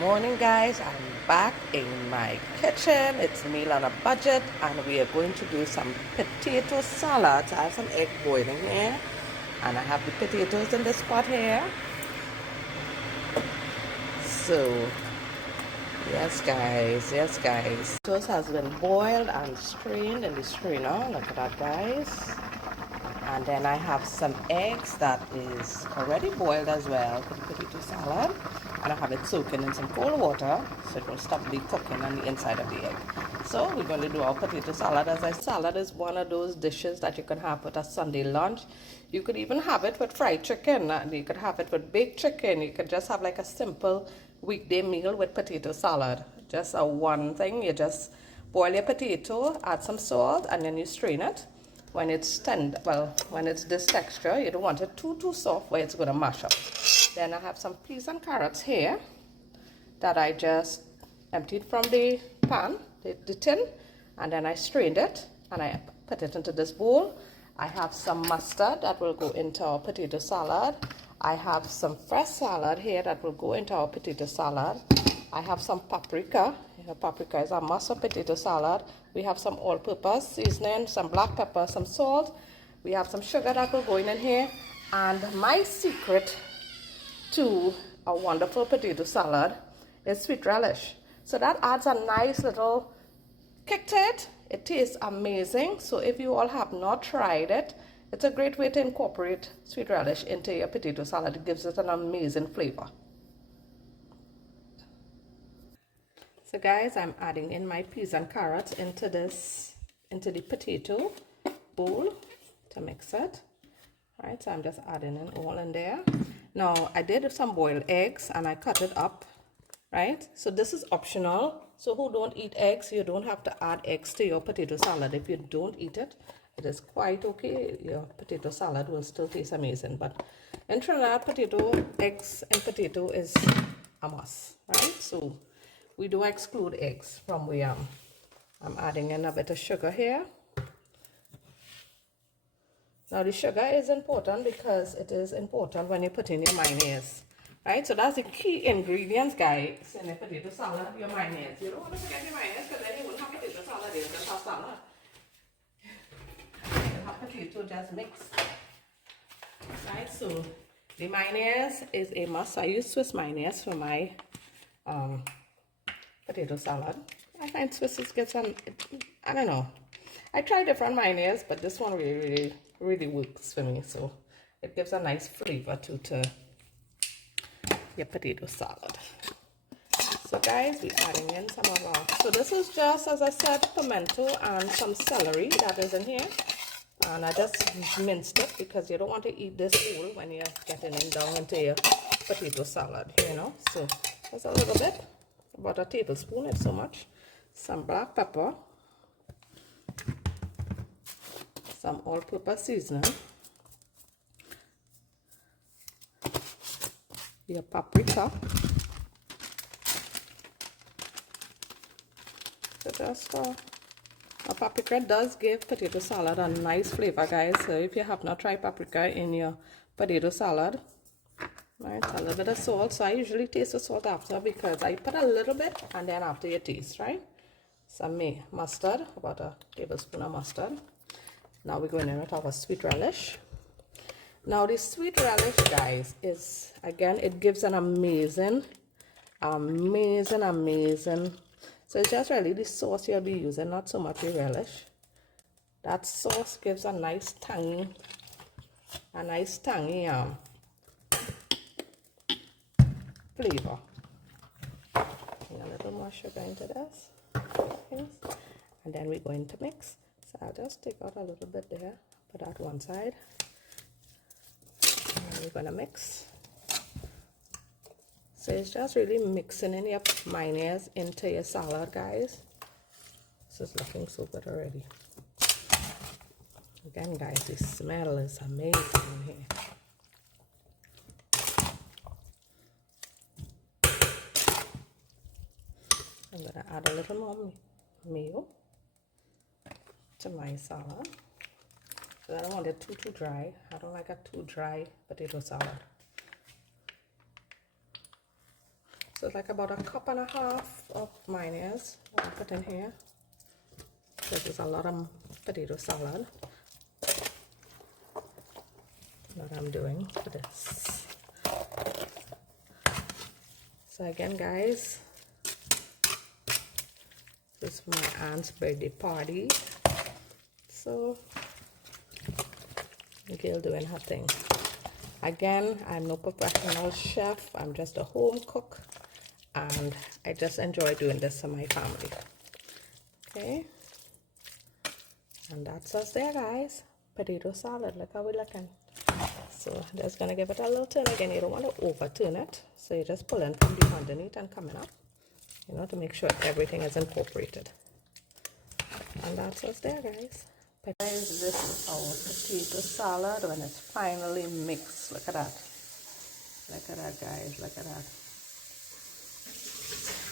Morning guys, I'm back in my kitchen. It's a meal on a budget and we are going to do some potato salad. I have some egg boiling here and I have the potatoes in this pot here. So yes guys. Potatoes has been boiled and strained in the strainer. Look at that guys. And then I have some eggs that is already boiled as well for the potato salad. And I have it soaking in some cold water so it will stop the cooking on the inside of the egg. So we're going to do our potato salad. As I said, salad is one of those dishes that you can have with a Sunday lunch. You could even have it with fried chicken. And you could have it with baked chicken. You could just have like a simple weekday meal with potato salad. Just a one thing. You just boil your potato, add some salt, and then you strain it. When it's tender, well, when it's this texture, you don't want it too soft where it's going to mash up. Then I have some peas and carrots here that I just emptied from the pan, the tin, and then I strained it and I put it into this bowl. I have some mustard that will go into our potato salad. I have some fresh salad here that will go into our potato salad. I have some paprika. Paprika is a must of potato salad. We have some all-purpose seasoning, some black pepper, some salt. We have some sugar that will go in here. And my secret to a wonderful potato salad is sweet relish. So that adds a nice little kick to it. It tastes amazing. So if you all have not tried it, it's a great way to incorporate sweet relish into your potato salad. It gives it an amazing flavor. So guys, I'm adding in my peas and carrots into the potato bowl to mix it. All right, so I'm just adding it all in there. Now, I did some boiled eggs and I cut it up, right? So this is optional. So who don't eat eggs, you don't have to add eggs to your potato salad. If you don't eat it, it is quite okay. Your potato salad will still taste amazing. But in Trinidad, eggs and potato is a must, right? So we do exclude eggs from where I'm adding in a bit of sugar here. Now the sugar is important because it is important when you put in your mayonnaise, right? So that's the key ingredients, guys, in a potato salad, your mayonnaise. You don't want to forget your mayonnaise because then you won't have potato salad, you just have salad. You have potato just mixed, right? So the mayonnaise is a must. I use Swiss mayonnaise for my potato salad. I find Swiss gets some, I don't know. I try different mayonnaise, but this one really works for me. So it gives a nice flavor to your potato salad. So guys, we're adding in some of our, so this is just, as I said, pimento and some celery that is in here. And I just minced it because you don't want to eat this whole when you're getting it down into your potato salad, you know. So just a little bit. About a tablespoon, it's so much. Some black pepper, some all-purpose seasoning, your paprika. So just a paprika does give potato salad a nice flavor, guys. So if you have not tried paprika in your potato salad, right, a little bit of salt. So I usually taste the salt after because I put a little bit and then after you taste, right? Some mustard, about a tablespoon of mustard. Now we're going in with our sweet relish. Now the sweet relish, guys, is, again, it gives an amazing. So it's just really the sauce you'll be using, not so much the relish. That sauce gives a nice tangy flavor. And a little more sugar into this. Okay. And then we're going to mix. So I'll just take out a little bit there, put that one side. And we're going to mix. So it's just really mixing in your mayonnaise into your salad, guys. This is looking so good already. Again, guys, the smell is amazing in here. I'm going to add a little more mayo to my salad. So I don't want it too dry. I don't like a too dry potato salad. So it's like about a cup and a half of mayonnaise I put in here. This is a lot of potato salad that I'm doing for this. So again, guys, this is my aunt's birthday party. So Gail doing her thing. Again, I'm no professional chef. I'm just a home cook, and I just enjoy doing this for my family. Okay, and that's us there, guys. Potato salad. Look how we're looking. So just gonna give it a little turn. Again, you don't want to overturn it, so you just pull in from the underneath and coming up, you know, to make sure everything is incorporated. And that's us there, guys. Guys, this is our potato salad when it's finally mixed. Look at that. Look at that, guys. Look at that.